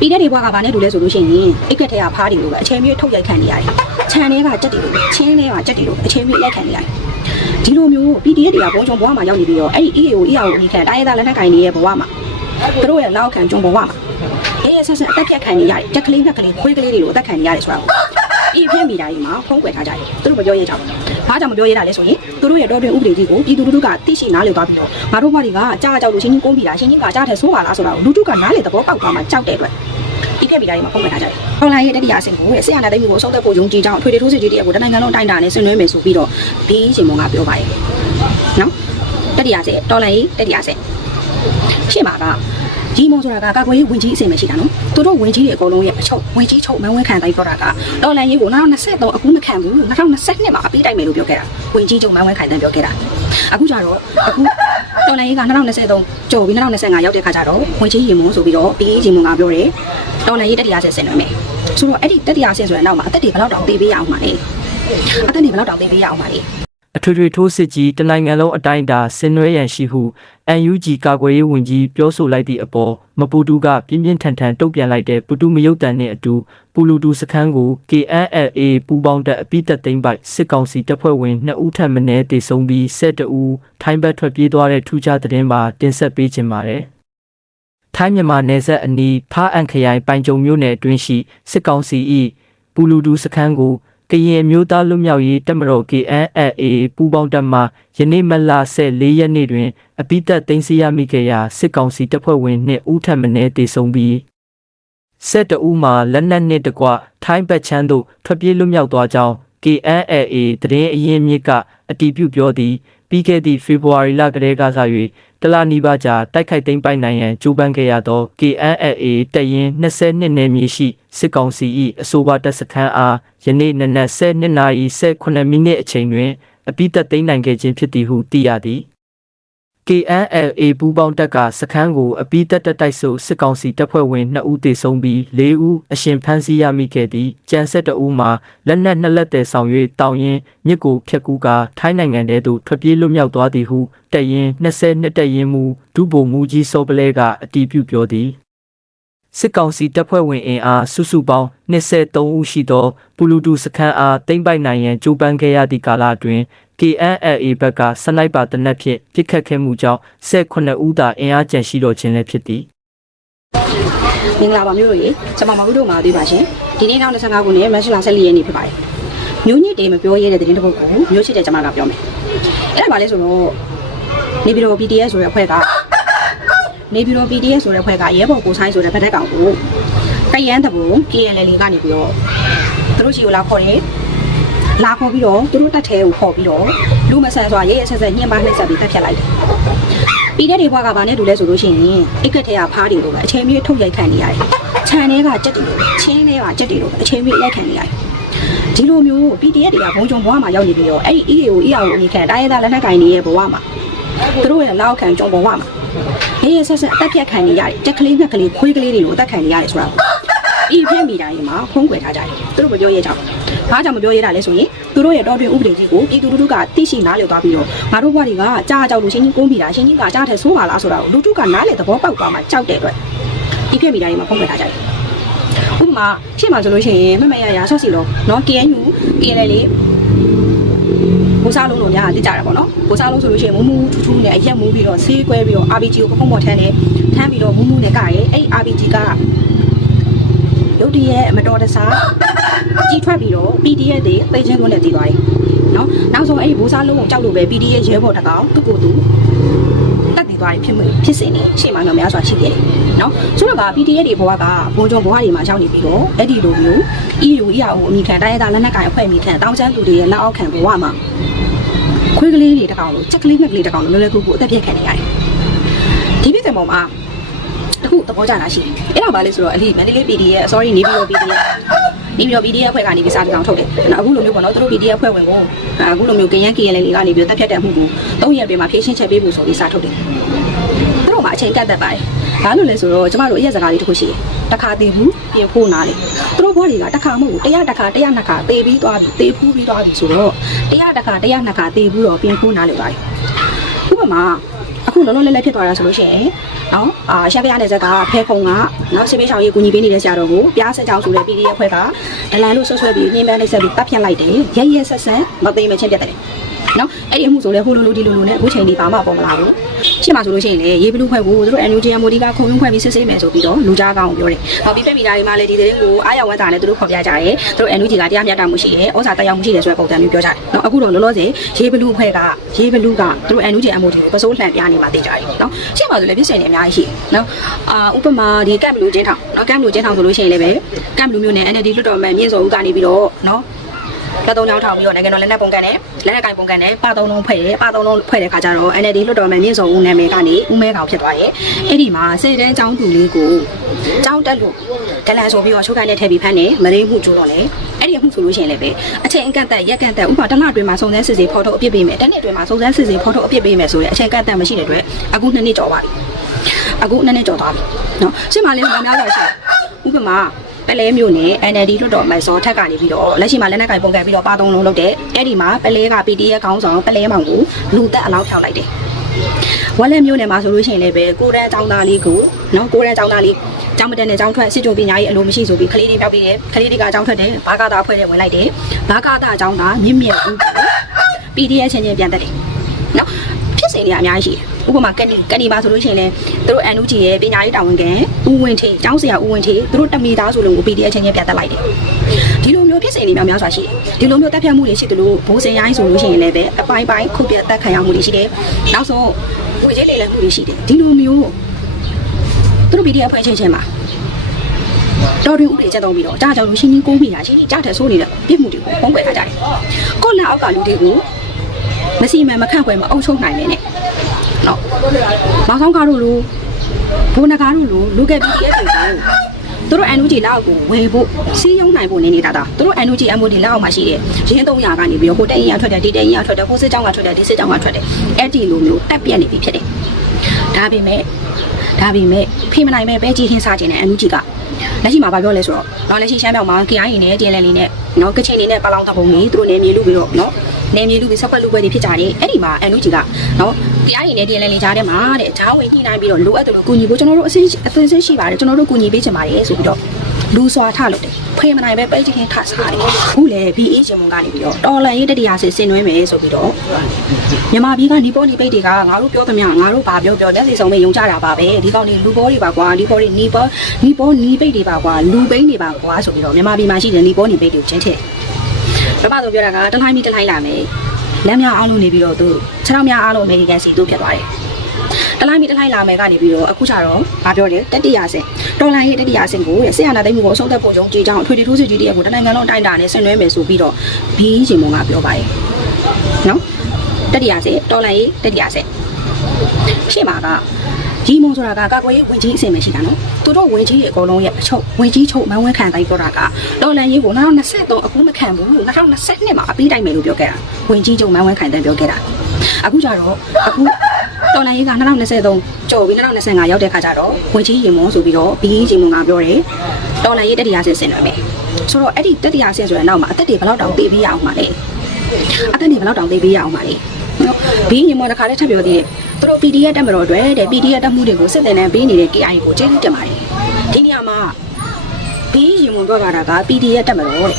ပြီးတဲ့ဒီဘွားကဘာနဲ့တူလဲဆိုလို့ရှိရင်အိတ်ကက်ထဲကဖားတယ်လို့ပဲအချိန်မြေထုတ်ရိုက်ခံနေရတယ်ခြံထဲကကြက်တယ်လို့ပဲချင်းထဲကကြက်တယ်လို့အချိန်မြေရိုက်ခံနေရတယ်ဒီလိုမျိုး PDF တွေကဘုံချုံဘဝမှာရောက်နေပြီးတော့အဲ့ဒီ EAO EAO အမိခံတိုင်းရသားလက်နက်ကင်တွေရဲ့ဘဝမှာသူတို့ရဲ့လောက်ခံဂျုံဘဝမှာအေးဆက်ဆက်အသက်ဖြတ်ခံနေရတယ်တက်ကလေးနဲ့ကလေးခွေးကလေးတွေကိုအသက်ခံနေရတယ်ဆိုတာကိုဒီဖြစ်မိတာကြီးမှာဖုံးကွယ်ထားကြတယ်သူတို့မပြောရကြဘူးဘာကြောင့်မပြောရတာလဲဆိုရင် သူတို့ရဲ့တော်တွင်ဥပဒေကြီးကိုပြည်သူလူထုကသိရှိနားလည်သွားပြီးတော့ငါတို့ဘတွေကကြားကြောက်လို့ရှင်းချင်းကုန်းပြီလားရှင်းချင်းကကြားထဲဆိုးပါလားဆိုတာကိုလူထုကနားလည်သဘောပေါက်သွားမှကြောက်တဲ့အတွက်ဒီပြက်ပြီးတိုင်းမှာဖုံးမဲ့ထားကြတယ်။ဟောင်လိုင်းရဲ့တတိယအဆင့်ကိုဆရာနာသိမ်းမှုကိုအဆုံးသတ်ဖို့ယုံကြည်ကြောင်းအထွေထွေထိုးစစ်ကြီးတရက်ကိုတနိုင်ငံလုံးအတိုင်းအတာနဲ့ဆင်နွှဲမယ်ဆိုပြီးတော့ဒီရှင်မုံကပြောပါရဲ့။နော်။တတိယအဆင့်တော်လိုင်းတတိယအဆင့်ရှင်းပါက ဒီမုံဆိုတာကကာကွယ်ရေးဝင်ကြီးအဆင့်ပဲရှိတာနော်။သူတို့ဝင်ကြီးတွေအကုန်လုံးရဲ့အချုပ်ဝင်ကြီးချုပ်မန်းဝဲခံတိုင်းပြောတာကတော်လိုင်းရေးကို2023အခုမခံဘူး2022မှာအပြီးတိုင်မယ်လို့ပြောခဲ့တာ။ဝင်ကြီးချုပ်မန်းဝဲခံတိုင်းပြောခဲ့တာ။အခုကျတော့အခုတော်လိုင်းရေးက2023ကျော်ပြီး2025ရောက်တဲ့ခါကျတော့ဝင်ကြီးရေမုံဆိုပြီးတော့ပြီးရေမုံကပြောတယ်တော်လည်းရေးတတိယဆင်ဆင်နေမယ်ဆိုတော့အဲ့ဒီတတိယဆင်ဆိုတဲ့နောက်မှာအသက်တွေဘယ်လောက်တောင်ပေးပေးရအောင်ပါလဲအသက်တွေဘယ်လောက်တောင်ပေးပေးရအောင်ပါလဲ အထွေထွေထိုးစစ်ကြီးတနိုင်ငံလုံးအတိုင်းအတာဆင်နွှဲရန်ရှိဟု UNG ကာကွယ်ရေးဝန်ကြီးပြောဆိုလိုက်သည့်အပေါ်မပူတူကပြင်းပြင်းထန်ထန်တုံ့ပြန်လိုက်တဲ့ပူတူမယုတ်တန်နှင့်အတူပူလူတူစခန်းကို KNLA ပူပေါင်းတပ်အပိသက်သိမ်းပိုက်စစ်ကောင်စီတပ်ဖွဲ့ဝင်2ဦးထပ်မံတေဆုံးပြီး12ဦးထိုင်းဘက်ထွက်ပြေးသွားတဲ့ထူးခြားသတင်းမှာတင်ဆက်ပေးခြင်းပါတယ်။ထိုင်းမြန်မာနယ်စပ်အနီးဖားအံခရိုင်ပိုင်ကြုံမြို့နယ်အတွင်းရှိစစ်ကောင်စီ၏ပူလူဒူစခန်းကို ကရင်အမျိုးသားလွတ်မြောက်ရေးတပ်မတော် KNLA ပူးပေါင်းတပ်မှယနေ့မလ14ရက်နေ့တွင် အပိသက်သိမ်းဆည်းရမိခဲ့ရာစစ်ကောင်စီတပ်ဖွဲ့ဝင်နှင့်ဦးထပ်မံတေဆုံးပြီးဆက်တဦးမှာလက်နက်နှင့်တကွထိုင်းဘက်ချမ်းသို့ထွက်ပြေးလွတ်မြောက်သွားကြောင်း KNLA သတင်းအရင်းမြစ်ကအတည်ပြုပြောသည်ပြီးခဲ့သည့်ဖေဖော်ဝါရီလကတည်းကစ၍ တလနီးပါးကြာတိုက်ခိုက်သိမ်းပိုက်နိုင်ရန်ကြိုးပမ်းခဲ့ရသော KNLA တပ်ရင်း22နယ်မြေရှိစစ်ကောင်စီ၏အဆိုပါတပ်စခန်းအားယနေ့နနက်7:18နာရီ18မိနစ်အချိန်တွင်အပိသက်သိမ်းနိုင်ခဲ့ခြင်းဖြစ်သည်ဟုသိရသည် KNLA ပူးပေါင်းတပ်ကစခန်းကိုအပိသက်တက်တိုက်ဆိုစစ်ကောင်စီတပ်ဖွဲ့ဝင်2ဦးသေဆုံးပြီး4ဦးအရှင်ဖမ်းဆီးရမိခဲ့သည်ကြံဆက်တအူးမှာလက်နက်နှစ်လက်တည်ဆောင်၍တောင်ရင်မြစ်ကိုဖျက်ကူးကာထိုင်းနိုင်ငံထဲသို့ထွက်ပြေးလွတ်မြောက်သွားသည်ဟုတပ်ရင်း22တပ်ရင်းမူဒုဗိုလ်မှူးကြီးစောပလဲကအတည်ပြုပြောသည် စစ်ကောင်စီတပ်ဖွဲ့ဝင်အင်အားစုစုပေါင်း23ဦးရှိသောပူလူတူစခန်းအားတိမ့်ပိုက်နိုင်ရန်ကြိုးပမ်းခဲ့ရသည့်ကာလအတွင်း KNLA ဘက်ကစနိုက်ပါတနက်ဖြင့်ပစ်ခတ်ခဲ့မှုကြောင့်18ဦးသာအင်အားကျန်ရှိတော့ခြင်းလည်းဖြစ်သည်မင်္ဂလာပါမျိုးတို့ရေကျွန်မမဟုတ်တို့မှာသေးပါရှင်ဒီနေ့နောက်25ခုနှစ်မတ်လ14ရက်နေ့ဖြစ်ပါတယ်မျိုးညစ်တေမပြောရတဲ့သတင်းတစ်ပုဒ်ကိုမျိုးရှိတဲ့ကျွန်မကပြောမယ်အဲ့ဒါပါလဲဆိုတော့နေပြည်တော် PDF ဆိုတဲ့အဖွဲ့က နေပြည်တော် PDF ဆိုတဲ့အဖွဲ့ကရဲဘော်ကိုဆိုင်ဆိုတဲ့ဗတ်တက်ကောင်ကိုတယန်းတဘူ KLL ကနေပြီးတော့သူတို့ချီကိုလာခေါ်တယ်လာခေါ်ပြီးတော့သူတို့တက်ထဲကိုခေါ်ပြီးတော့လူမဆန်စွာရဲရဲဆက်ဆက်ညှဉ်းပန်းနှိပ်စက်ပြီးတက်ဖြတ်လိုက်တယ်ပြီးတဲ့ဒီဘွားကဘာနဲ့တူလဲဆိုလို့ရှိရင်အိတ်ကက်ထဲကဖားတယ်လို့ပဲအချိန်မြေထုတ်ရိုက်ခံနေရတယ်ခြံထဲကကြက်တယ်လို့ပဲချင်းထဲကကြက်တယ်လို့ပဲအချိန်မြေရိုက်ခံနေရတယ်ဒီလိုမျိုး PDF တွေကဘုံကြုံဘွားမှာရောက်နေပြီးတော့အဲ့ဒီ EAO EAO အမိခံတိုင်းရသားလက်နက်ကင်တွေရဲ့ဘဝမှာသူတို့ရဲ့လောက်ခံကြုံဘဝမှာ ရဲရဲဆက်ဆက်အသက်ဖြတ်ခံနေရတယ်တက်ကလေးနဲ့ကလေးခွေးကလေးတွေကိုအသက်ခံနေရတယ်ဆိုတာကိုဤဖြစ်မိတာရင်မှာဖုံးကွယ်ထားကြတယ်သူတို့မပြောရကြဘူးဘာကြောင့်မပြောရတာလဲဆိုရင်သူတို့ရဲ့တော်တွင်ဥပဒေကြီးကိုပြည်သူလူထုကသိရှိနားလည်သွားပြီးတော့ငါတို့ဘဝတွေကကြားကြောက်လို့ရှင်းချင်းကုန်းပြီလားရှင်းချင်းကကြားထဲဆိုးပါလားဆိုတာကိုလူထုကနားလည်သဘောပေါက်သွားမှကြောက်တဲ့အတွက်ဤဖြစ်မိတာရင်မှာဖုံးကွယ်ထားကြတယ်ဥပမာရှင်းမှာဆိုလို့ရှိရင်မမရရဆော့စီလို့နော် KNU KNL လေးဘူစားလုံးလို့ညာတိကြတာပေါ့နော်ဘူစားလုံးဆိုလို့ရှိရင်မူးမူးထူးထူးနဲ့အရက်မူးပြီးတော့ဆေးကွဲပြီးတော့ RPG ကိုပခုံးပေါ်ထမ်းတယ်ထမ်းပြီးတော့မူးမူးနဲ့ကရဲအဲ့ RPG ကရုတ်တရက်မတော်တဆကြီးထွက်ပြီးတော့ PDF တွေသိချင်းကွန်းနဲ့တည်သွားတယ်။နော်နောက်ဆုံးအဲ့ဒီဘိုးစားလုံးကိုကြောက်လို့ပဲ PDF ရဲဘော်တကောင်သူ့ကိုယ်သူတက်တည်သွားတယ်ဖြစ်မှုဖြစ်စဉ်နေရှေ့မှာတော့များစွာရှိခဲ့တယ်။နော်ဆိုတော့က PDF တွေဘဝကဘုံကြုံဘဝတွေမှာရောက်နေပြီးတော့အဲ့ဒီလိုမျိုး EU EAO အမိခံတိုင်းရသားလက်နက်ကိုင်အဖွဲ့အမိခံတောင်းချမ်းသူတွေရဲ့လက်အောက်ခံဘဝမှာ ခွေးကလေးတွေတကောင်လို့ချက်ကလေးငှက်ကလေးတကောင်လို့လွယ်လွယ်ကူကူအသက်ပြတ်ခံနေရတယ်။ဒီပြည့်တဲ့ပုံမှာတခုသဘောကျတာရှိတယ်။အဲ့ဒါဘာလဲဆိုတော့အလီမန္တလေး PDF sorry နေပြည်တော် PDF နေပြည်တော် PDF အဖွဲ့ကနေပြီးစာတစ်ကောင်ထုတ်တယ်။အခုလိုမျိုးပေါ့နော်သူတို့ PDF အဖွဲ့ဝင်ကိုအခုလိုမျိုးကရန် KL လေးကနေပြီးတက်ဖြတ်တဲ့အမှုကို၃ရက်ပြင်မှာဖြည့်ရှင်းချက်ပေးဖို့ဆိုပြီးစာထုတ်တယ်။သူတို့မှာအချိန်ကတ်တတ်ပါတယ်။ ဘာလို့လဲဆိုတော့ကျမတို့အရက်စကားလေးတစ်ခုရှိတယ်။တစ်ခါတည်ဘူးပြင်ဖို့နားလေ။သူတို့ဘွားတွေကတစ်ခါမဟုတ်ဘူးတရားတစ်ခါတရားနှစ်ခါတေးပြီးသွားပြီတေးဖူးပြီးသွားပြီဆိုတော့တရားတစ်ခါတရားနှစ်ခါတေးဘူးတော့ပြင်ဖို့နားလေပါတယ်။ဥပမာအခုလောလောလတ်လတ်ဖြစ်သွားတာဆိုလို့ရှိရင်နော်အာရှက်ပြရတဲ့ဇက်ကဖဲခုံကနော်စေပေးဆောင်ရေးကူညီပေးနေတဲ့ဆရာတော်ကိုပြားဆက်ကြောင်ဆိုတဲ့ PDF ဖွဲ့ကဒလန်လို့ဆွဆွဲပြီးနှင်းပန်းနှိပ်ဆက်ပြီးတပ်ဖြတ်လိုက်တယ်ရဲရဲဆက်ဆက်မသိမချင်းပြတ်တယ်နော်အဲ့ဒီအမှုဆိုလဲဟိုလိုလိုဒီလိုလိုနဲ့အခုချိန်ဒီဘာမှပေါ်မလာဘူး ရှင်းမှာဆိုလို့ရှိရင်လေရေးဘလူးဖွဲ့ကိုသူတို့ NUG MOD ကခုံရုံးဖွဲ့ပြီးစစ်ဆေးမယ်ဆိုပြီးတော့လူကြားကောင်းပြောတယ်။ဟောပြီးပြမီတာတွေမှာလည်းဒီသတင်းကိုအားရဝမ်းသာနဲ့သူတို့ဖော်ပြကြတယ်။သူတို့ NUG ကတရားမျှတမှုရှိတယ်။ဩဇာတက်ရောက်မှုရှိတယ်ဆိုတဲ့ပုံစံမျိုးပြောကြတယ်။နော်အခုတော့လောလောဆယ်ရေးဘလူးဖွဲ့ကရေးဘလူးကသူတို့ NUG MOD ကိုပစိုးလှန်ပြနေမှာသိကြတယ်။နော်ရှင်းမှာဆိုလည်းပြည့်စင်နေအများကြီးရှိတယ်။နော်အာဥပမာဒီကမ်ဘလူးကျင်းထောင်နော်ကမ်ဘလူးကျင်းထောင်ဆိုလို့ရှိရင်လည်းပဲကမ်ဘလူးမျိုးနဲ့ NLD လွတ်တော်မဲ့မြင့်စောဦးကနေပြီးတော့နော် လက်သုံးချောင်းထောင်ပြီးတော့နိုင်ငံတော်လက်နက်ပုံကန်နဲ့လက်နက်ကင်ပုံကန်နဲ့ပသုံးလုံးဖွဲ့တယ်ပသုံးလုံးဖွဲ့တဲ့ခါကျတော့ NLD လွတ်တော်မဲ့မြင့်စောဦးနာမည်ကနေဦးမဲကောင်ဖြစ်သွားရဲ့အဲ့ဒီမှာစိတ်တန်းចောင်းတူလေးကိုចောင်းတက်လို့ဒလန်ဆိုပြီးတော့ချုပ်ကိုင်းနဲ့ထည့်ပြီးဖမ်းတယ်မရင်းမှုကျိုးတော့လေအဲ့ဒီအမှုဆိုလို့ရှိရင်လည်းပဲအချိန်အကန့်အသတ်ရက်ကန်တက်ဥပမာတစ်လအတွင်းမှာစုံစမ်းစစ်ဆေးဖော်ထုတ်အပြစ်ပေးမယ်တစ်နှစ်အတွင်းမှာစုံစမ်းစစ်ဆေးဖော်ထုတ်အပြစ်ပေးမယ်ဆိုရင်အချိန်အကန့်အသတ်မရှိတဲ့အတွက်အခုနှစ်နှစ်ကျော်ပါပြီအခုနှစ်နှစ်ကျော်သွားပြီနော်ရှင်းပါလေများများစွာရှိဥပမာ ပလဲမျိုးနဲ့ NLD လွတ်တော်မိုက်စောထက်ကနေပြီးတော့လက်ရှိမှာလက်နက်ကင်ပုံကန်ပြီးတော့ပါသုံးလုံးလုပ်တဲ့အဲ့ဒီမှာပလဲက PDF ခေါင်းဆောင်ပလဲမောင်ကိုလူသက်အလောင်းဖြောက်လိုက်တယ်ဝက်လက်မျိုးနယ်မှာဆိုလို့ရှိရင်လည်းပဲကိုရန်အကြောင်းသားလေးကိုနော်ကိုရန်အကြောင်းသားလေးကျောင်းမတက်နဲ့ကျောင်းထွက်စစ်ကြုံပညာရေးအလိုမရှိဆိုပြီးကလေးတွေပြောက်ပြီးတယ်ကလေးတွေကအကြောင်းထွက်တယ်ဘာကသာအဖွဲ့နဲ့ဝင်လိုက်တယ်ဘာကသာအကြောင်းသားမြင့်မြတ်ဦးကို PDF ချင်းချင်းပြန်တက်တယ်နော် ဖြစ်စဉ်တွေကအများကြီးရှိတယ်ဥပမာကန်နီကန်နီမှာဆိုလို့ရှိရင်လည်းသူတို့ NUG ရဲ့ပညာရေးတာဝန်ခံဦးဝင်းထေကျောင်းဆရာဦးဝင်းထေသူတို့တမီသားဆိုလို့ PDF ချင်းချင်းပြန်တက်လိုက်တယ်ဒီလိုမျိုးဖြစ်စဉ်တွေများများစွာရှိတယ်ဒီလိုမျိုးတက်ဖြတ်မှုတွေရှိတယ်လို့ဘိုးစင်ရိုင်းဆိုလို့ရှိရင်လည်းပဲအပိုင်းပိုင်းခုတ်ပြတ်တက်ခံရမှုတွေရှိတယ်နောက်ဆုံးဝေကြီးလေလည်မှုတွေရှိတယ်ဒီလိုမျိုးသူတို့ PDF ဖွဲ့ချင်းချင်းမှာတော်ရင်ဥပဒေချက်သုံးပြီးတော့ကြားကြောင်လို့ရှင်းချင်းကိုးမိတာရှင်းချင်းကြားတယ်ဆိုနေတဲ့ပြစ်မှုတွေကိုပုံကွယ်ထားကြတယ်ကိုယ့်လက်အောက်ကလူတွေကို မစီမံမခန့်ခွဲမအုပ်ချုပ်နိုင်နေနဲ့နော်မောင်ဆောင်ကားတို့လိုဘိုးနဂါတို့လိုလူက PDF တွေကိုသူတို့ NUG လောက်ကိုဝယ်ဖို့စီးရုံနိုင်ဖို့နေနေတာတာသူတို့ NUG MOD လောက်အောင်မှရှိတယ်ရင်း300ကနေပြီးတော့ဟိုတက်ရင်ရထွက်တယ်ဒီတက်ရင်ရထွက်တယ်ဟိုစစ်ကြောင်းကထွက်တယ်ဒီစစ်ကြောင်းကထွက်တယ်အဲ့ဒီလိုမျိုးတက်ပြက်နေပြီဖြစ်တယ်ဒါပေမဲ့ဒါပေမဲ့ဖိမနိုင်မဲ့ပဲကြီးဟင်းစားခြင်းနဲ့ NUG ကလက်ရှိမှာဘာပြောလဲဆိုတော့တော့လက်ရှိရှမ်းမြောက်မှာ KI နဲ့ DLL နဲ့နော်ကချင်နေနဲ့ပလောင်တပုံကြီးသူတို့နေမြေလူပြီးတော့နော် နေမြေလူပြီးဆက်ဖက်လူပွဲတွေဖြစ်ကြတယ်အဲ့ဒီမှာအန်လူကြီးကနော်တရားရင်နဲ့တရားလည်းလေးကြားထဲမှာတဲ့ဂျားဝင်ညှိနှိုင်းပြီးတော့လိုအပ်တယ်လို့ကူညီဖို့ကျွန်တော်တို့အစင်းအသွင်စင်းရှိပါတယ်ကျွန်တော်တို့ကူညီပေးချင်ပါတယ်ဆိုပြီးတော့လူစွာထလို့တယ်ဖေးမနိုင်ပဲပဲချင်းထစားတယ်ခုလေ BA ရှင်မုံကနေပြီးတော့တော်လန်ရေးတတရားစစ်ဆင်နွှဲမယ်ဆိုပြီးတော့မြန်မာပြည်ကနေပေါ်နေပိတ်တွေကငါတို့ပြောသမျှငါတို့ဘာပြောပြောလက်စီဆောင်မဲ့ယုံကြတာပါပဲဒီကောင်တွေလူပေါ်တွေပါကွာဒီပေါ်တွေနီပေါ်နီပေါ်နီပိတ်တွေပါကွာလူပိန်းတွေပါကွာဆိုပြီးတော့မြန်မာပြည်မှာရှိတဲ့နီပေါ်နီပိတ်တွေကိုချင်းထည့် ပထမဆုံးပြောတာကတလှိုင်းပြီးတလှိုင်းလာမယ်လမ်းများအားလုံးနေပြီးတော့သူခြေထောက်များအားလုံးအမေရိကန်စီတို့ဖြစ်သွားတယ်။တလိုက်မီတလိုက်လာမယ်ကနေပြီးတော့အခုကျတော့ဗာပြောတယ်တတိယဆင်တော်လိုင်းရဲ့တတိယဆင်ကိုဆရာနာသိမှုကိုအဆုံးသတ်ဖို့ကြောင့်ကြည်ကြောင်အထွေထွေထိုးစစ်ကြီးတရက်ကိုတနိုင်ငံလုံးတိုင်းတာနဲ့ဆင်နွှဲမယ်ဆိုပြီးတော့ဘီးရှင်မုံကပြောပါတယ်။နော်တတိယဆင်တော်လိုင်းရဲ့တတိယဆင်ရှေ့မှာက ရီမုံဆိုတာကကာကွယ်ရေးဝင်ကြီးအဆင်မရှိတာနော်သူတို့ဝင်ကြီးရဲ့အကုန်လုံးရဲ့အချုပ်ဝင်ကြီးချုပ်မန်းဝဲခံတိုင်းပြောတာကတော်လန်ရေးကို2023အခုမခံဘူး2022မှာအပြီးတိုင်းမယ်လို့ပြောခဲ့တာဝင်ကြီးချုပ်မန်းဝဲခံတိုင်းပြောခဲ့တာအခုကျတော့အခုတော်လန်ရေးက2023ကျော်ပြီး2025ရောက်တဲ့ခါကျတော့ဝင်ကြီးရင်မုံဆိုပြီးတော့ဘီးရင်မုံကပြောတယ်တော်လန်ရေးတတိယဆင်ဆင်တယ်မယ်ဆိုတော့အဲ့ဒီတတိယဆင်ဆိုတဲ့နောက်မှာအသက်တွေဘယ်လောက်တောင်ပေးပြီးရအောင်ပါလဲအသက်တွေဘယ်လောက်တောင်ပေးပြီးရအောင်ပါလဲနော် ဘီးရင်မုံတစ်ခါတည်းထပ်ပြောသေးတယ်သူတို့ PDF တက်မတော်အတွက်တဲ့ PDF တက်မှုတွေကိုစစ်တင်နေပေးနေတဲ့ KI ကိုကျေးဇူးတင်ပါတယ်ဒီနေရာမှာဘီးရင်မုံပြောတာက PDF တက်မတော်တဲ့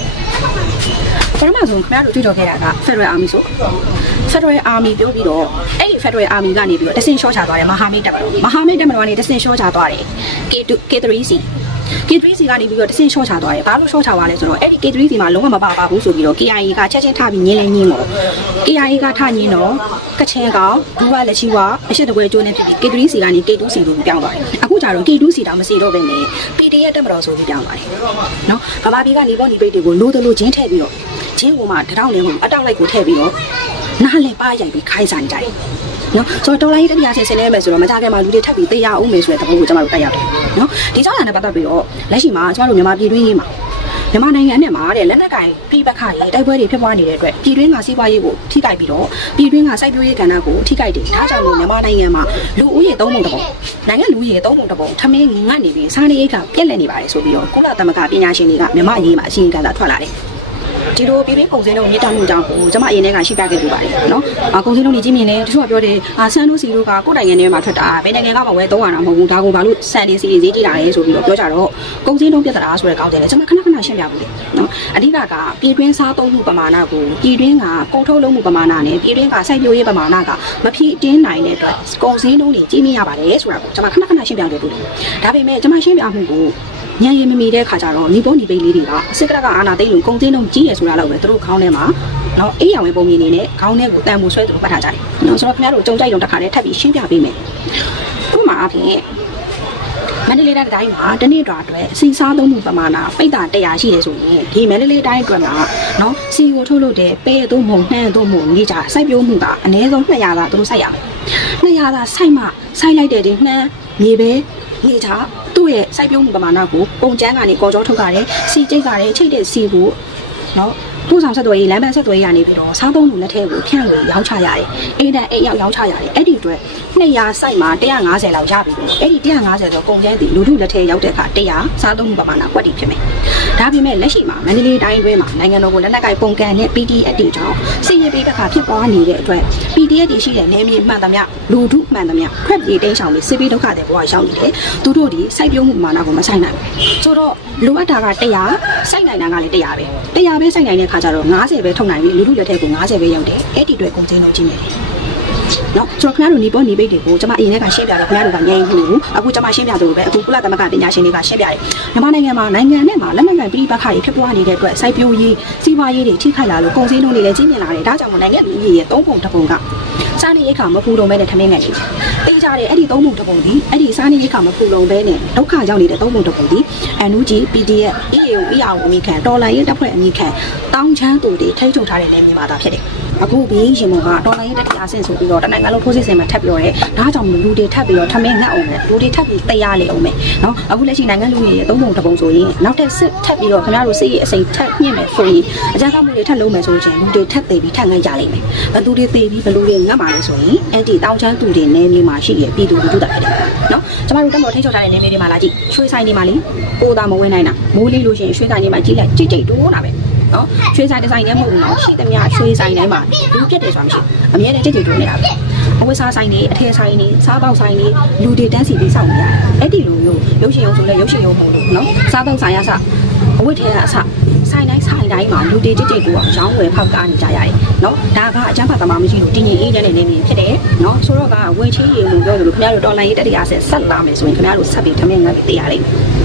ပထမဆုံးခင်ဗျားတို့ကြွကြော်ခဲ့တာက Federal Army ဆို Federal Army ပြောပြီးတော့အဲ့ဒီ Federal Army ကနေပြီးတော့တဆင်ရှော့ချသွားတယ်မဟာမိတ်တက်မတော်မဟာမိတ်တက်မတော်ကနေတဆင်ရှော့ချသွားတယ် K2 K3C K3C ကနေပြီးတော့တဆင်ရှော့ချသွားတယ်ဘာလို့ရှော့ချသွားလဲဆိုတော့အဲ့ဒီ K3C မှာလုံးဝမပါပါဘူးဆိုပြီးတော့ KIA ကချက်ချင်းထပြီးညင်းလဲညင်းတော့ KIA ကထညင်းတော့ကချင်ကောင်ဒူဝလက်ချီဝအရှိတကွဲကျိုးနေဖြစ်ပြီး K3C ကနေ K2C လို့ပြောင်းသွားတယ်အခုကျတော့ K2C တောင်မစီတော့ဘဲနဲ့ PDF တက်မတော်ဆိုပြီးပြောင်းသွားတယ်နော်ဗမာပြည်ကနေပေါ်နေပိတ်တွေကိုလိုးတလို့ချင်းထည့်ပြီးတော့ချင်းကိုမှတထောင်လေးကိုအတောက်လိုက်ကိုထည့်ပြီးတော့နားလဲပါရိုက်ပြီးခိုင်းစားနေကြတယ် နော်ဆိုတော့တော်လိုင်းတတိယဆင်ဆင်နေမယ်ဆိုတော့မကြခင်မှာလူတွေထပ်ပြီးတေးရအောင်မယ်ဆိုတဲ့သဘောကိုကျွန်တော်တို့တက်ရောက်တယ်နော်ဒီကြောင့်လည်းပတ်သက်ပြီးတော့လက်ရှိမှာကျွန်တော်တို့မြန်မာပြည်တွင်းရေးမှာမြန်မာနိုင်ငံနဲ့မှာတဲ့လက်နက်ကင်ပြည်ပခါရေးတိုက်ပွဲတွေဖြစ်ပွားနေတဲ့အတွက်ပြည်တွင်းကစီးပွားရေးကိုထိခိုက်ပြီးတော့ပြည်တွင်းကစိုက်ပျိုးရေးကဏ္ဍကိုထိခိုက်တယ်ဒါကြောင့်မို့မြန်မာနိုင်ငံမှာလူဦးရေသုံးပုံတစ်ပုံနိုင်ငံလူဦးရေသုံးပုံတစ်ပုံထမင်းငတ်နေပြီးစားနေရိတ်ကပြက်လက်နေပါတယ်ဆိုပြီးတော့ကုလသမဂ္ဂပညာရှင်တွေကမြန်မာရေးမှာအစီရင်ခံစာထွက်လာတယ် ဒီလိုပြည်ပင်းကုန်စည်လုံးမြင့်တက်မှုကြောင့်ကိုကျမအရင်ထဲကရှိပြခဲ့ပြပါတယ်နော်အာကုန်စည်လုံးကြီးကြီးမြင်နေတချို့ကပြောတယ်အာဆန်တို့စီတို့ကကိုယ်နိုင်ငံထဲမှာထွက်တာဘယ်နိုင်ငံကမှဝယ်သုံးရတာမဟုတ်ဘူးဒါကိုဘာလို့ဆန်တွေစီတွေဈေးကြီးလာလဲဆိုပြီးတော့ပြောကြတော့ကုန်စည်လုံးပြဿနာဆိုတဲ့ကောင်းတယ်လေကျမခဏခဏရှင်းပြဘူးလေနော်အဓိကကပြည်တွင်းစားသုံးမှုပမာဏကိုပြည်တွင်းကကုန်ထုတ်လုပ်မှုပမာဏနဲ့ပြည်တွင်းကစိုက်ပျိုးရေးပမာဏကမဖြစ်တင်းနိုင်တဲ့အတွက်ကုန်စည်လုံးတွေကြီးမြင့်ရပါတယ်ဆိုတာကိုကျမခဏခဏရှင်းပြခဲ့ဘူးလေဒါပေမဲ့ကျမရှင်းပြမှုကို ညံရင်မမီတဲ့ခါကျတော့ညီပေါ်ညီပိတ်လေးတွေကစစ်ကရကအာနာသိမ့်လို့ကုံတင်းလုံးကြီးရယ်ဆိုတာတော့ပဲသူတို့ခေါင်းထဲမှာနော်အေးရောင်ပဲပုံမြင်နေနဲ့ခေါင်းထဲကိုတန်မှုဆွဲသူတို့ပတ်ထားကြတယ်နော်ဆိုတော့ခင်ဗျားတို့ကြုံကြိုက်တော့တစ်ခါတည်းထပ်ပြီးရှင်းပြပေးမယ်ဥပမာအဖြစ်မန္တလေးတိုင်းတိုင်းမှာတနေ့တာအတွက်စီစားသုံးမှုပမာဏပိတ်တာ100ရှိတယ်ဆိုရင်ဒီမန္တလေးတိုင်းအတွက်မှာနော်စီကိုထုတ်လို့တဲ့ပဲသို့မဟုတ်နှမ်းသို့မဟုတ်နေကြစိုက်ပျိုးမှုကအနည်းဆုံး200သာသူတို့စိုက်ရမယ်200သာစိုက်မှစိုက်လိုက်တဲ့ဒီနှမ်းမြေပဲနေကြ သူ့ရဲ့စိုက်ပျိုးမှုပမာဏကိုပုံကျန်းကနေကော်ကြောထုတ်ကြတယ်စီကျိတ်ကြတယ်ချိတ်တဲ့စီကိုနော်သူ့ဆောင်ဆက်သွယ်ရေးလမ်းပန်းဆက်သွယ်ရေးကနေပြီးတော့စားသုံးမှုလက်ထဲကိုဖြန့်ဝေရောင်းချရတယ်အိမ်တန်အိမ်ရောက်ရောင်းချရတယ်အဲ့ဒီအတွက် 200စိုက်မှာ150လောက်ရပြီလို့အဲ့ဒီ150ဆိုကုန်ကျန်းတည်လူထုလက်ထဲရောက်တဲ့အခါ100စားသုံးမှုပမာဏကွက်တီဖြစ်မယ်ဒါပေမဲ့လက်ရှိမှာမန္တလေးတိုင်းတွင်းမှာနိုင်ငံတော်ကိုလက်နက်ကိုင်ပုံကန်နဲ့ PDF တွေကြောင့်စစ်ရေးပေးတစ်ခါဖြစ်ပွားနေတဲ့အတွက် PDF တွေရှိတဲ့နေမြေမှန်သမျှလူထုမှန်သမျှဖက်ပြေးတိန်းဆောင်ပြီးစစ်ပေးဒုက္ခတွေဘဝရောက်နေတယ်သူတို့ဒီစိုက်ပျိုးမှုပမာဏကိုမဆိုင်နိုင်ဘူးဆိုတော့လိုအပ်တာက100စိုက်နိုင်တာကလည်း100ပဲ100ပဲစိုက်နိုင်တဲ့ခါကျတော့90ပဲထုတ်နိုင်ပြီလူထုလက်ထဲကို90ပဲရောက်တယ်အဲ့ဒီအတွက်ကုန်ကျင်းလုံးကြီးနေတယ် နော်ဆိုတော့ခင်ဗျားတို့နေပေါ်နေပိတ်တွေကိုကျွန်မအရင်ကရှင်းပြတော့ခင်ဗျားတို့ကငြိမ်ဘူးအခုကျွန်မရှင်းပြသလိုပဲအခုကုလသမဂ္ဂပညာရှင်တွေကရှင်းပြတယ်မြန်မာနိုင်ငံမှာနိုင်ငံနဲ့မှာလက်နက်ကိုင်ပြည်ပခါတွေဖြစ်ပွားနေတဲ့အတွက်စိုက်ပျိုးရေးစီးပွားရေးတွေထိခိုက်လာလို့ကုန်စည်နှုန်းတွေလည်းကြီးမြင့်လာတယ်ဒါကြောင့်မို့နိုင်ငံလူကြီးရဲ့၃ပုံတစ်ပုံကစားနေရိတ်ခါမဖူလုံပဲနဲ့ထမင်းငယ်ရှိတယ်တေးကြတယ်အဲ့ဒီ၃ပုံတစ်ပုံဒီအဲ့ဒီစားနေရိတ်ခါမဖူလုံပဲနဲ့ဒုက္ခရောက်နေတဲ့၃ပုံတစ်ပုံဒီ NUG PDF EAO EAO အမိခံတော်လိုင်းရေးတပ်ဖွဲ့အမိခံတောင်းချမ်းသူတွေထိထုတ်ထားတဲ့နေမြေမှာသာဖြစ်တယ် အခုဘေးရင်မကတော်လိုင်းတတိအဆင့်ဆိုပြီးတော့တနိုင်ငံလုံးထိုးစစ်ဆင်မှာထပ်ပြောရဲဒါကြောင့်လူတွေထပ်ပြီးတော့ထမင်းငတ်အောင်ပဲလူတွေထပ်ပြီးတရားလေအောင်ပဲနော်အခုလက်ရှိနိုင်ငံလူတွေရဲ့သုံးပုံတပုံဆိုရင်နောက်ထပ်စစ်ထပ်ပြီးတော့ခင်ဗျားတို့စစ်ရေးအစိမ်ထပ်ညှင့်မယ်ဆိုရင်အကြမ်းဖက်မှုတွေထပ်လုံးမယ်ဆိုရင်လူတွေထပ်သေးပြီးထပ်ငတ်ကြလိမ့်မယ်ဘသူတွေသေးပြီးဘလူတွေငတ်ပါလဲဆိုရင်အဲ့ဒီတောင်ချမ်းသူတွေနေမျိုးမှာရှိရဲ့ပြည်သူလူထုတာဖြစ်တယ်နော်ကျမတို့တက်မတော်ထိချောက်ထားတဲ့နေမျိုးတွေမှာလာကြည့်ရွှေဆိုင်တွေမှာလေကိုယ်သာမဝင်နိုင်တာမိုးလေးလို့ရှိရင်ရွှေဆိုင်တွေမှာကြီးလိုက်ကြိတ်ကြိတ်တိုးတာပဲ နော်ရွှေဆိုင်ဒီဇိုင်းနဲ့မဟုတ်ဘူးနော်ရှိသမျှရွှေဆိုင်တိုင်းမှာလူပြက်တယ်ဆိုတာမရှိဘူးအမြဲတမ်းကြိတ်ကြိတ်တိုးနေတာပဲအဝတ်စားဆိုင်တွေအထည်ဆိုင်တွေစားပေါက်ဆိုင်တွေလူတွေတန်းစီပြီးစောင့်နေရတယ်အဲ့ဒီလိုမျိုးရုပ်ရှင်ရုံဆိုလဲရုပ်ရှင်ရုံမဟုတ်ဘူးနော်စားပေါက်ဆိုင်ရစအဝတ်ထဲကအစဆိုင်တိုင်းဆိုင်တိုင်းမှာလူတွေကြိတ်ကြိတ်တိုးအောင်ရောင်းဝယ်ဖောက်ကားနေကြရတယ်နော်ဒါကအကျန်းဖတ်သမားမရှိလို့တင်းရင်အေးချမ်းတဲ့နေနေဖြစ်တယ်နော်ဆိုတော့ကဝင်ချေးရေလို့ပြောတယ်လို့ခင်ဗျားတို့တော်လိုင်းရေးတက်တရားဆက်ဆက်လာမယ်ဆိုရင်ခင်ဗျားတို့ဆက်ပြီးထမင်းငတ်ပြီးတရားလိမ့်မယ်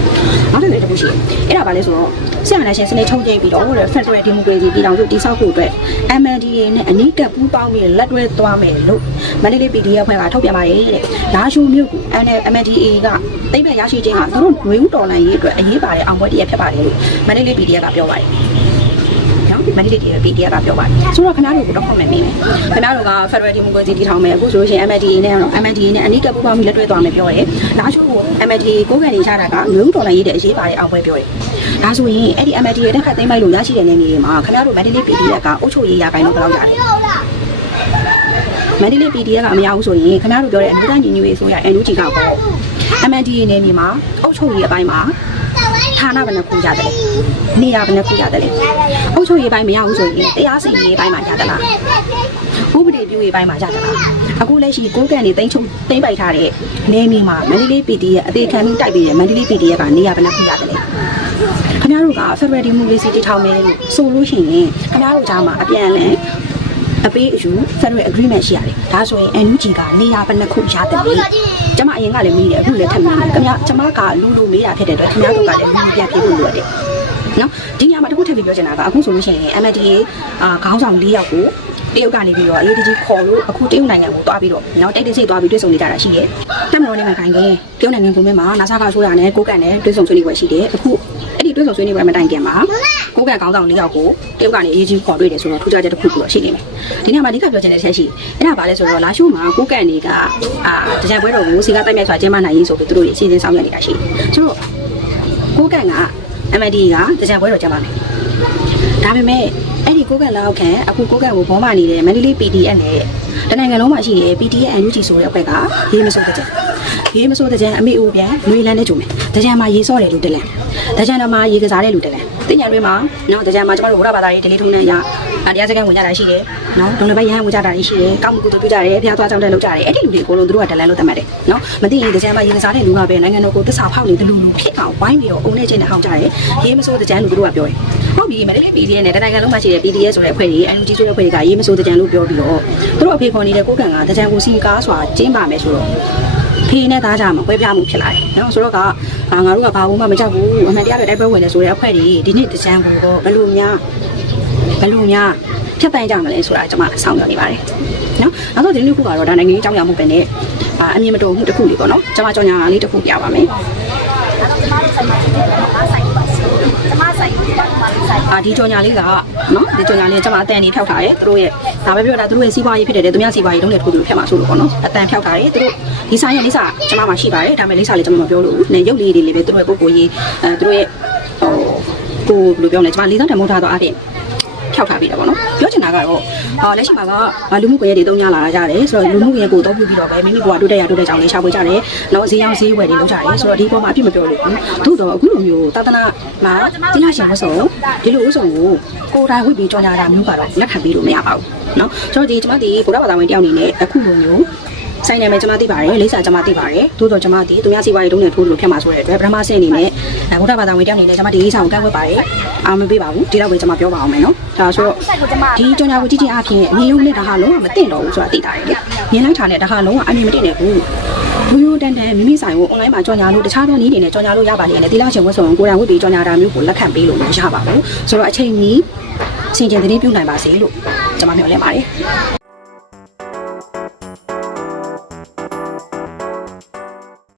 နောက်တစ်ခုတစ်ခုရှိတယ်။အဲ့ဒါဘာလဲဆိုတော့ဆရာမနာရှင်စနစ်ထုတ်ကျင်းပြီးတော့ Federal Democracy ပြည်ထောင်စုတည်ဆောက်ဖို့အတွက် MNDA နဲ့အနိကပူးပေါင်းပြီးလက်တွဲသွားမယ်လို့မန္တလေး PDF ဖွဲ့ကထုတ်ပြန်ပါတယ်တဲ့။လာရှိုးမြို့ကို MNDA ကတိတ်ပြရရှိခြင်းကသူတို့ຫນွေဦးတော်လှန်ရေးအတွက်အရေးပါတဲ့အောင်ပွဲတစ်ရက်ဖြစ်ပါတယ်လို့မန္တလေး PDF ကပြောပါတယ်။နော် မန္တလေး PDF ကပြောပါတယ်။ဆိုတော့ခဏတို့ကတော့ဖွင့်မယ်မင်း။ခဏတို့က Federal Democracy တည်ထောင်မယ်အခုဆိုလို့ရှိရင် MNDA နဲ့တော့ MNDA နဲ့အနိကပူးပေါင်းပြီးလက်တွဲသွားမယ်ပြောတယ်။လာရှိုးကို MNDA ကိုကန်နေကြတာကຫນွေဦးတော်လှန်ရေးတဲ့အရေးပါတဲ့အောင်ပွဲပြောတယ်။ဒါဆိုရင်အဲ့ဒီ MND ရဲ့တက်ခတ်သိမ်းပိုက်လို့ရရှိတဲ့နေမြေတွေမှာခင်ဗျားတို့မန္တလေး PDF ကအုပ်ချုပ်ရေးရာပိုင်းလို့ဘယ်လောက်ရတယ်မန္တလေး PDF ကအများဘူးဆိုရင်ခင်ဗျားတို့ပြောတဲ့အမျိုးသားညီညွတ်ရေးဆိုရ NUG ကပေါ့ MND ရဲ့နေမြေမှာအုပ်ချုပ်ရေးအပိုင်းမှာ ဌာနဘယ်နှခုရတယ်လဲနေရာဘယ်နှခုရတယ်လဲအုပ်ချုပ်ရေးပိုင်းမရဘူးဆိုရင်တရားစီရင်ရေးပိုင်းမှာရတလားဥပဒေပြုရေးပိုင်းမှာရတလားအခုလက်ရှိကိုးကန်နေတိမ့်ချုပ်တိမ့်ပိုက်ထားတဲ့နေမြေမှာမန္တလေး PD ရဲ့အသေးခံမှုတိုက်ပြီးတဲ့မန္တလေး PDF ကနေရာဘယ်နှခုရတယ်လဲခင်ဗျားတို့က Federal Democracy တည်ထောင်မယ်လို့ဆိုလို့ရှိရင်ခင်ဗျားတို့ကြားမှာအပြန်အလှန် အပေးအယူ Federal Agreement ရှိရတယ်။ဒါဆိုရင် NUG ကနေရာဘယ်နှခုရတယ်လဲ။ကျွန်မအရင်ကလည်းမေးတယ်အခုလည်းထပ်မေးတယ်။ခင်ဗျာကျွန်မကလူလူမေးတာဖြစ်တဲ့အတွက်ခင်ဗျားတို့ကလည်းလူပြန်ပြေဖို့လိုတယ်။နော်ဒီညမှာတခုထပ်ပြီးပြောချင်တာကအခုဆိုလို့ရှိရင် MNDA အာခေါင်းဆောင်၄ယောက်ကိုတရုတ်ကနေပြီးတော့အေးဒီကြီးခေါ်လို့အခုတရုတ်နိုင်ငံကိုတွားပြီးတော့နော်တိတ်တိတ်ဆိတ်တွားပြီးတွေ့ဆုံနေကြတာရှိတယ်။တက်မတော်နဲ့မှခိုင်ခင်တရုတ်နိုင်ငံကိုမဲမှာနာဆာကဆိုရနဲ့ကိုကန်နဲ့တွေ့ဆုံဆွေးနွေးပွဲရှိတယ်။အခုအဲ့ဒီတွေ့ဆုံဆွေးနွေးပွဲမတိုင်ခင်မှာ ကိုကန်ခေါင်းဆောင်၄ယောက်ကိုတရုတ်ကနေအေးကြီးခေါ်တွေ့တယ်ဆိုတော့ထူးခြားချက်တစ်ခုခုတော့ရှိနေမယ်။ဒီနေ့မှာအဓိကပြောချင်တဲ့ချက်ရှိအဲ့ဒါဘာလဲဆိုတော့လာရှိုးမှာကိုကန်တွေကအာတကြံပွဲတော်ကိုစီကတိုက်မြတ်စွာကျင်းပနိုင်ရေးဆိုပြီးသူတို့တွေအစီအစဉ်ဆောင်ရွက်နေတာရှိတယ်။ဆိုတော့ကိုကန်က MND ကတကြံပွဲတော်ကျင်းပမယ်။ဒါပေမဲ့အဲ့ဒီကိုကန်လောက်ခံအခုကိုကန်ကိုဘောမနေတဲ့မန္တလေး PDF နဲ့တနိုင်ငံလုံးမှာရှိတဲ့ PDF NUG ဆိုတဲ့ဘက်ကရေးမစိုးတဲ့ချက် ရေးမစိုးတဲ့ကြံအမေဦးပြန်လွေလန်းနဲ့ကြုံမယ်တကြံမှာရေစော့တယ်လူတက်လန်တကြံတော်မှာရေကစားတဲ့လူတက်လန်တင်ညာတွေမှာနော်တကြံမှာကျမတို့ဘုရားဘာသာရေးဒလေးထုံးနဲ့ရအတရားစကန်ဝင်ကြတာရှိတယ်နော်ဒုံလပိုက်ရဟန်းဝင်ကြတာရှိတယ်ကောင်းမှုကုသိုလ်ပြုကြတယ်ဖျားသွားကြောင်းတဲ့လုပ်ကြတယ်အဲ့ဒီလူတွေအကုန်လုံးသူတို့ကတက်လန်လို့သတ်မှတ်တယ်နော်မသိရင်တကြံမှာရေကစားတဲ့လူကပဲနိုင်ငံတော်ကိုတစ္ဆာဖောက်နေတဲ့လူလူဖြစ်အောင်ဝိုင်းပြီးတော့အုံနဲ့ချင်းနဲ့ဟောင်းကြတယ်ရေးမစိုးတဲ့ကြံလူတို့ကပြောတယ်ဟုတ်ပြီမလေးလေး PDF နဲ့တနိုင်ငံလုံးမှာရှိတဲ့ PDF ဆိုတဲ့အဖွဲ့တွေ NUG ဆိုတဲ့အဖွဲ့တွေကရေးမစိုးတဲ့ကြံလို့ပြောပြီးတော့သူတို့အဖေခေါ်နေတဲ့ကိုကံကတကြံကိုစီကားစွာကျင်းပါမယ်ဆိုတော့ ဖေးနဲ့သားကြမှာပွဲပြမှုဖြစ်လာတယ်။နော်ဆိုတော့ကအာငါတို့ကဘာဘူးမှမကြောက်ဘူးအမှန်တရားပဲတိုက်ပွဲဝင်နေဆိုတဲ့အဖွဲ့တွေဒီနေ့တကြံကိုတော့ဘယ်လိုများဘယ်လိုများဖြတ်တန်းကြမလဲဆိုတာကျွန်မဆောင်းပြနေပါတယ်။နော်နောက်တော့ဒီနေ့ခုကတော့ဒါနိုင်ငံရေးအကြောင်းအရာမှုပဲနဲ့အာအမြင်မတော်မှုတစ်ခုလေးပေါ့နော်ကျွန်မကြောင်ညာလေးတစ်ခုပြပါမယ် အာဒီကြော်ညာလေးကနော်ဒီကြော်ညာလေးကျွန်မအတန်နေဖြောက်ထားတယ်သူတို့ရဲ့ဒါပဲပြောတာသူတို့ရဲ့စီးပွားရေးဖြစ်တယ်သူများစီးပွားရေးတုံးတဲ့ထိုးသူဖြတ်မှာဆိုလို့ပေါ့နော်အတန်ဖြောက်ထားတယ်သူတို့ဒီဆိုင်ရဲ့လိစာကျွန်မမှာရှိပါတယ်ဒါပေမဲ့လိစာလေးကျွန်မမပြောလို့ဘူးနေရုပ်လေးတွေလေးပဲသူတို့ရဲ့ပုံကိုရေးအဲသူတို့ရဲ့ဟိုကိုဘယ်လိုပြောလဲကျွန်မလေးစားတန်မိုးထားတော့အပြင် ဖြောက်ထားပေးတာပေါ့နော်ပြောချင်တာကတော့အာလက်ရှိမှာကလူမှုကွန်ရက်တွေတုံးညလာကြတယ်ဆိုတော့လူမှုကွန်ရက်ကိုတော့ပြုပြီးတော့ပဲမိမိကိုကတိုးတက်ရတိုးတက်ကြအောင်လေးရှာဖွေကြတယ်နောက်ဈေးရောင်းဈေးဝယ်တွေလုပ်ကြတယ်ဆိုတော့ဒီပေါ်မှာအပြစ်မပြောလို့ဘူးသို့တော့အခုလိုမျိုးသာသနာမှာတရားရှင်မဆုံးဒီလိုဥဆုံးကိုကိုယ်တိုင်ဝိပ္ပိကြောညာတာမျိုးကတော့လက်ခံပေးလို့မရပါဘူးနော်ကျွန်တော်ဒီကျွန်မဒီဗုဒ္ဓဘာသာဝင်တယောက်အနေနဲ့အခုလိုမျိုး ဆိုင်နာမည်ကျွန်မသိပါတယ်လိပ်စာကျွန်မသိပါတယ်သို့တော့ကျွန်မဒီသူများစီပွားရေးတုံးနဲ့ထိုးလို့ဖြစ်မှာဆိုတဲ့အတွက်ပထမဆင့်အနေနဲ့ဗုဒ္ဓဘာသာဝင်တယောက်အနေနဲ့ကျွန်မဒီကိစ္စကိုကန့်ကွက်ပါတယ်အာမပေးပါဘူးဒီလောက်ပဲကျွန်မပြောပါအောင်မယ်နော်ဒါဆိုတော့ဒီကြော်ညာကိုကြည့်ချင်းအပြင်အမြင်ရုပ်နဲ့ဒါဟာလုံးဝမတင်တော့ဘူးဆိုတာသိတာလေမြင်လိုက်တာနဲ့ဒါဟာလုံးဝအမြင်မတင်နဲ့ဘူးရိုးရိုးတန်တန်မိမိဆိုင်ကို online မှာကြော်ညာလို့တခြားသောနည်းတွေနဲ့ကြော်ညာလို့ရပါလိမ့်မယ်။ဒီလောက်ချင်ဝတ်ဆောင်ကိုယ်တိုင်ဝတ်ပြီးကြော်ညာတာမျိုးကိုလက်ခံပေးလို့မရပါဘူး။ဆိုတော့အချိန်ကြီးစင်ကြင်သတင်းပြုနိုင်ပါစေလို့ကျွန်မမျှော်လင့်ပါတယ်။